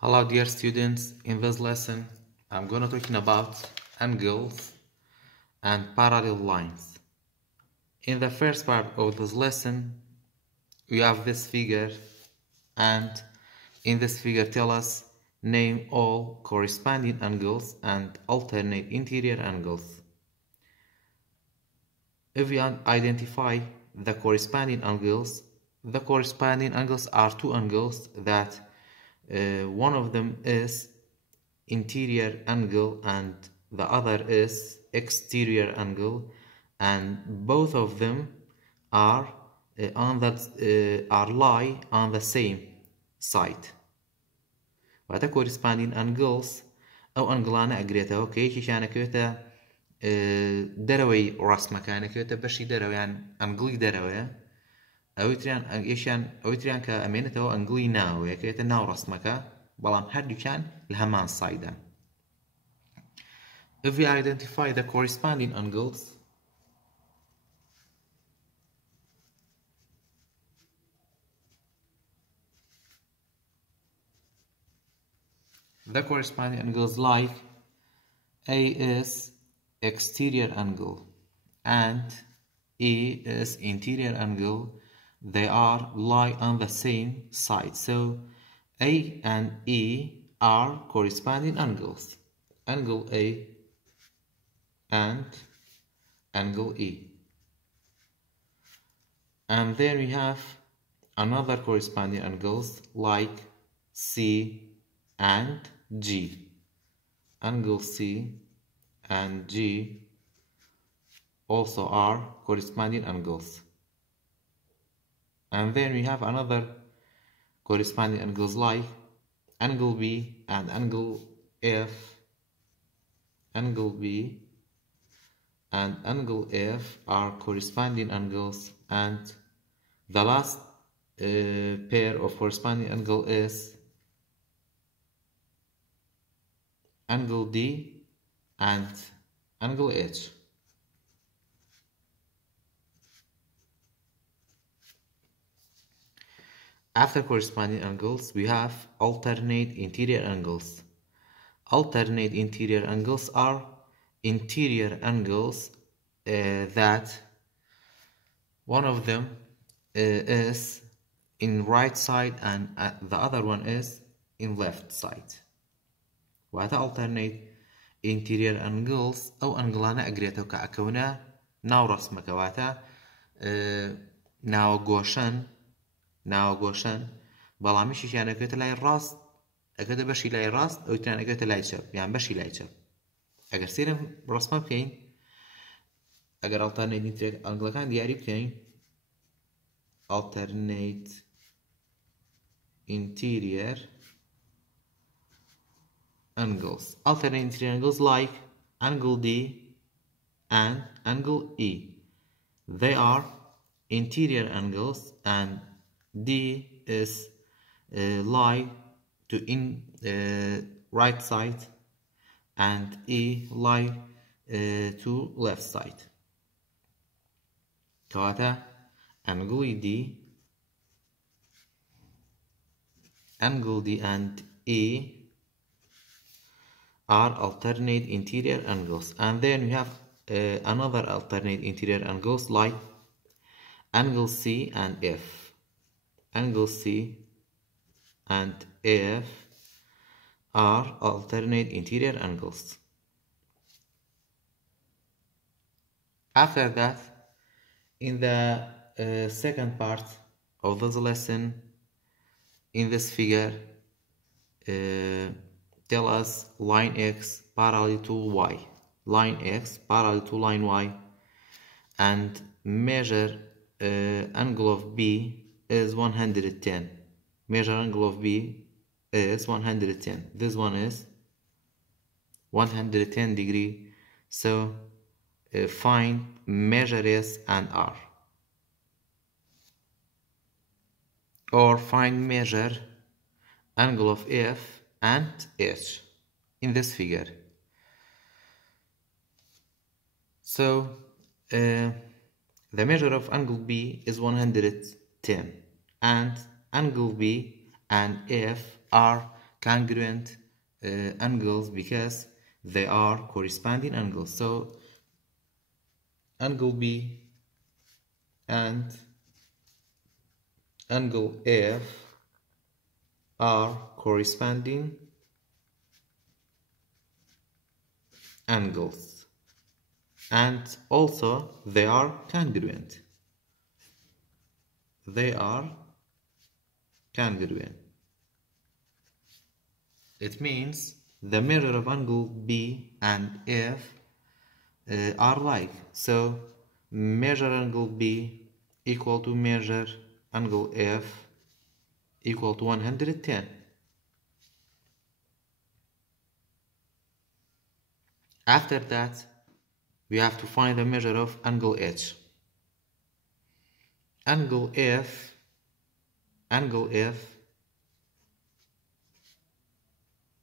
Hello dear students, in this lesson I'm going to talking about angles and parallel lines. In the first part of this lesson we have this figure, and in this figure tell us name all corresponding angles and alternate interior angles. If we identify the corresponding angles are two angles that one of them is interior angle and the other is exterior angle, and both of them are lie on the same side. وهذا corresponding angles أو أنجلانا أجريتها وكيشي شانا كوتا دروي رسمة كان كوتا بشي دروي يعني أنجلي دروي أو تريان كأمينته أنجلي ناوي كوتا ناو رسمك بلام هردو كان الهمان سايدا. If we identify the corresponding angles, like A is exterior angle and E is interior angle, they are lie on the same side. So A and E are corresponding angles. Angle A and angle E. And then we have another corresponding angles like C and G. Angle C and G also are corresponding angles. And then we have another corresponding angles like angle B and angle F. Angle B and angle F are corresponding angles, and the last pair of corresponding angle is angle D and angle H. After corresponding angles, we have alternate interior angles. Alternate interior angles are interior angles that one of them is in right side and the other one is in left side. وهذا alternate interior angles أو أنجلانا أجريته كأكونا ناو رسمة كواتا ناو جوشن بلامشي يعني كده لاي الراس أكده بشي لاي الراس أو تاني أكده لاي شاب يعني بشي لاي شاب أجر سيرم رسمة بكين أجر alternate interior angle كان دياري بكين alternate interior angles. Alternate interior angles like angle D and angle E. They are interior angles, and D is lie to in right side and E lie to left side. كواتا angle D and E are alternate interior angles. And then we have another alternate interior angles like angle C and F. Angle C and F are alternate interior angles. After that, in the second part of this lesson, in this figure, tell us line X parallel to Y. Line X parallel to line Y, and measure angle of B is 110. Measure angle of B is 110. This one is 110 degree. So find measure S and R, or find measure angle of F and H in this figure. So the measure of angle B is 110 and angle B and F are congruent angles because they are corresponding angles. So angle B and angle F are corresponding angles, and also they are congruent. They are congruent. It means the measure of angle B and F are like. So measure angle B equal to measure angle F equal to 110. After that, we have to find the measure of angle H. Angle F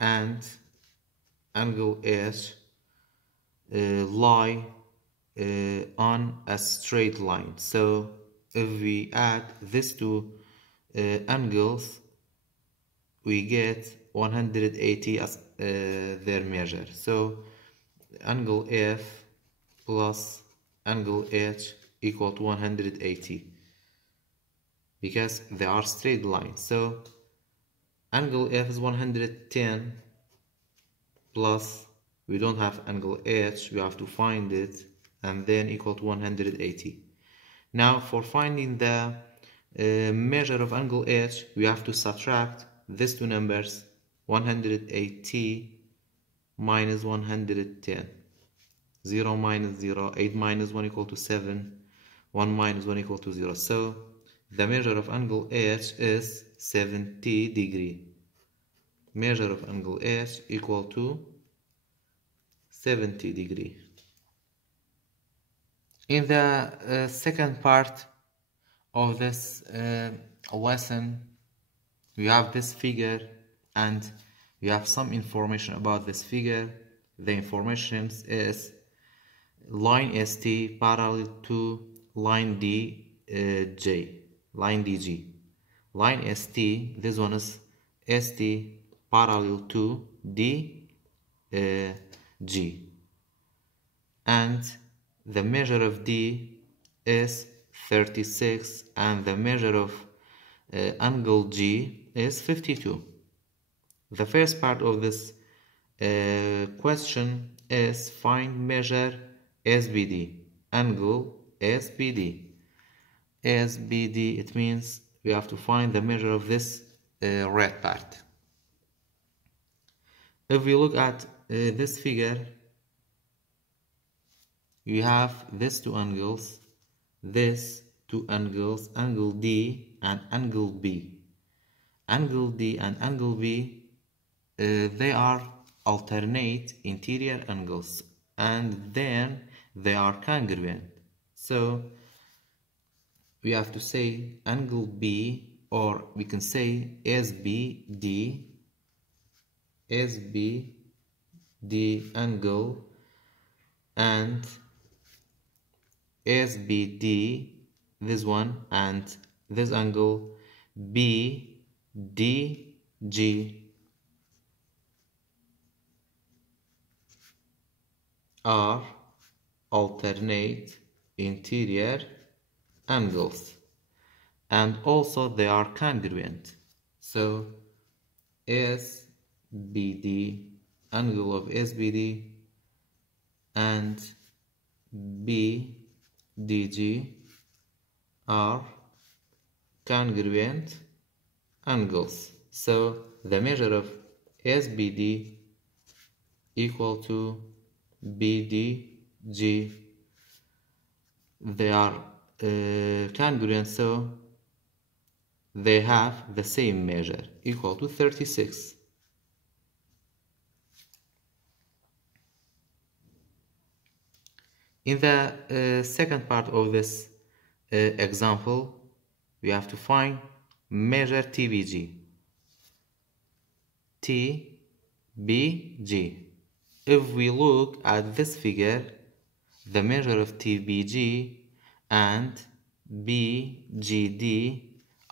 and angle H lie on a straight line. So if we add these two angles, we get 180 as their measure. So angle F plus angle H equal to 180 because they are straight lines. So angle F is 110 plus, we don't have angle H, we have to find it, and then equal to 180. Now for finding the measure of angle H, we have to subtract these two numbers, 180 minus 110. 0 minus 0, 8 minus 1 equal to 7, 1 minus 1 equal to 0. So the measure of angle H is 70 degree. Measure of angle H equal to 70 degree. In the second part of this lesson, we have this figure and we have some information about this figure. The information is line ST parallel to line DG. Line ST, this one is ST parallel to DG. And the measure of D is 36 and the measure of angle G is 52. The first part of this question is find measure SBD, angle SBD. SBD, it means we have to find the measure of this red part. If we look at this figure, you have these two angles, angle D and angle B. Angle D and angle B, they are alternate interior angles, and then they are congruent. So we have to say angle B, or we can say SBD angle and SBD, this one, and this angle BDG are alternate interior angles, and also they are congruent. So SBD, angle of SBD and BDG are congruent angles. So the measure of SBD equal to BDG, they are congruent, so they have the same measure, equal to 36. In the second part of this example, we have to find measure TBG. TBG. If we look at this figure, the measure of TBG and BGD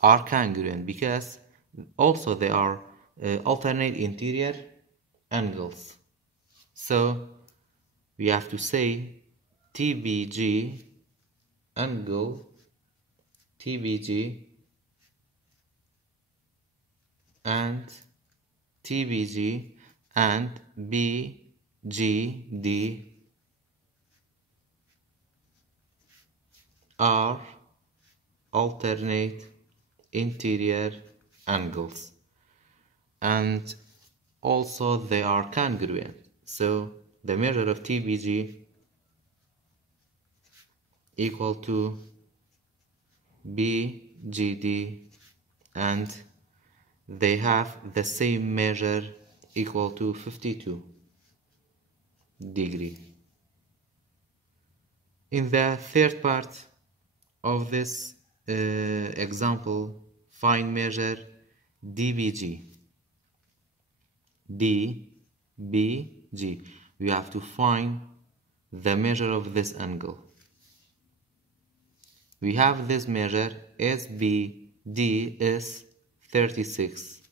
are congruent because also they are alternate interior angles. So we have to say TBG angle, TBG and TBG and BGD are alternate interior angles, and also they are congruent. So the measure of TBG equal to BGD, and they have the same measure equal to 52 degree. In the third part of this example, find measure DBG. DBG. We have to find the measure of this angle. We have this measure SBD is 36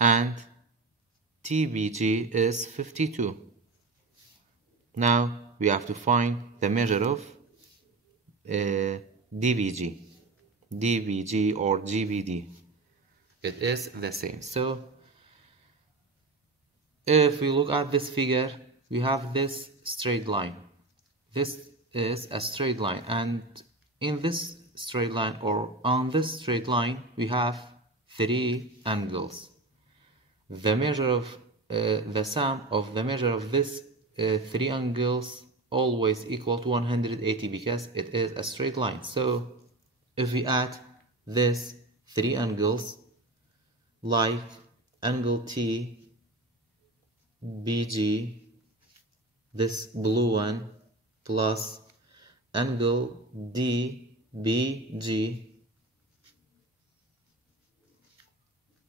and TBG is 52. Now we have to find the measure of DBG or GBD. It is the same. So if we look at this figure, we have this straight line. This is a straight line, and in this straight line, or on this straight line, we have three angles. The measure of the sum of the measure of this three angles always equal to 180 because it is a straight line. So if we add this three angles, like angle T, BG, this blue one, plus angle DBG,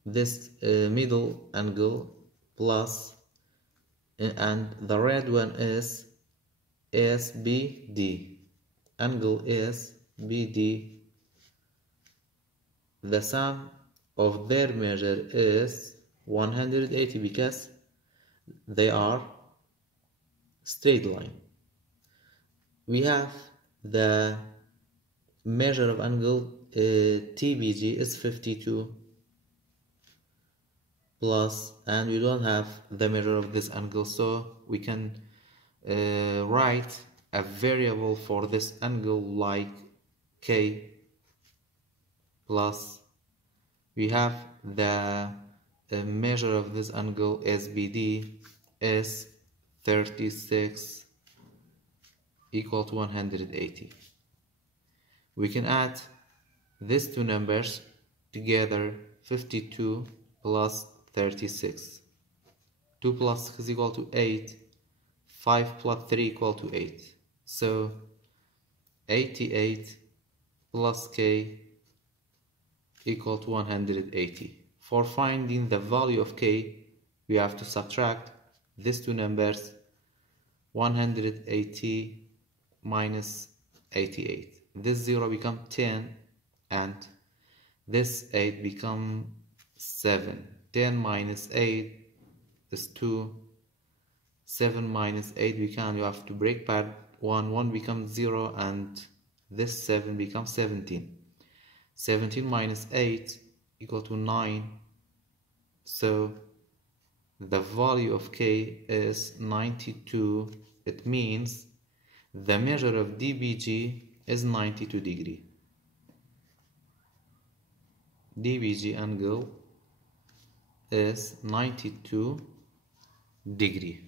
this middle angle, plus, and the red one is SBD, angle SBD. The sum of their measure is 180 because they are straight line. We have the measure of angle TBG is 52 plus, and we don't have the measure of this angle, so we can write a variable for this angle like K, plus we have the measure of this angle SBD is 36 equal to 180. We can add these two numbers together, 52 plus 36. 2 plus 6 is equal to 8. 5 plus 3 equal to 8. So 88 plus K equal to 180. For finding the value of K, we have to subtract these two numbers, 180 minus 88. This 0 become 10 and this 8 become 7. 10 minus 8 is 2. 7 minus 8 you have to break part 1. 1 becomes 0 and this 7 becomes 17. 17 minus 8 equal to 9. So the value of K is 92. It means the measure of DBG is 92 degree. DBG angle is 92 degree.